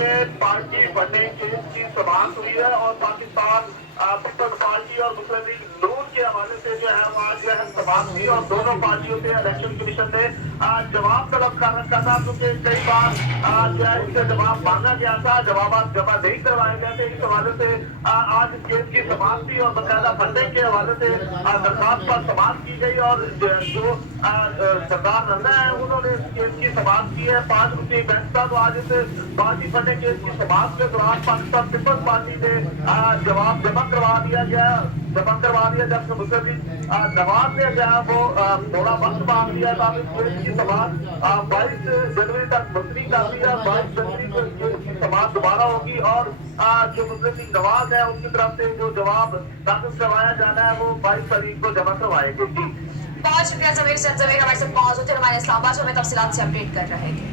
में party funding case की समाप्त हुई है और पाकिस्तान पीपल्स पार्टी और मुस्लिम लीग नून के हवाले से जो है वो आज जो है समाप्त हुई और दोनों पार्टियों से इलेक्शन कमीशन ने जवाब तलब कर रखा था, क्योंकि कई बार जो है इसका जवाब मांगा गया था, जवाब जमा नहीं करवाए गए थे। इस हवाले से आज इस केस की समाप्ति और बाकायदा फंडिंग के हवाले से दरखास्त पर समाप्त की गई और जो सरदार नंदा है उन्होंने इस केस की समाप्त की है। 5 रुपये बेंच था, तो आज इस पार्टी फंडिंग केस की समाप्त के दौरान पाकिस्तान पीपल्स पार्टी ने जवाब जमा करवा दिया, जबकि मुस्लिम लीग नवाज ने जो है वो थोड़ा वक्त मांग लिया था। इस केस की समाप्त 22 जनवरी तक मुलतवी कर दिया। 22 जनवरी को इस केस की समाप्त दोबारा होगी और जो मुस्लिम लीग नवाज है उनकी तरफ से जो जवाब दाखिल करवाया जाना है वो 22 तारीख को जमा करवाएंगे। जी बहुत शुक्रिया जमीर से, हमारे साथ मौजूद थे, हमारे इस्लामाबाद में तफसीलात से अपडेट कर रहे थे।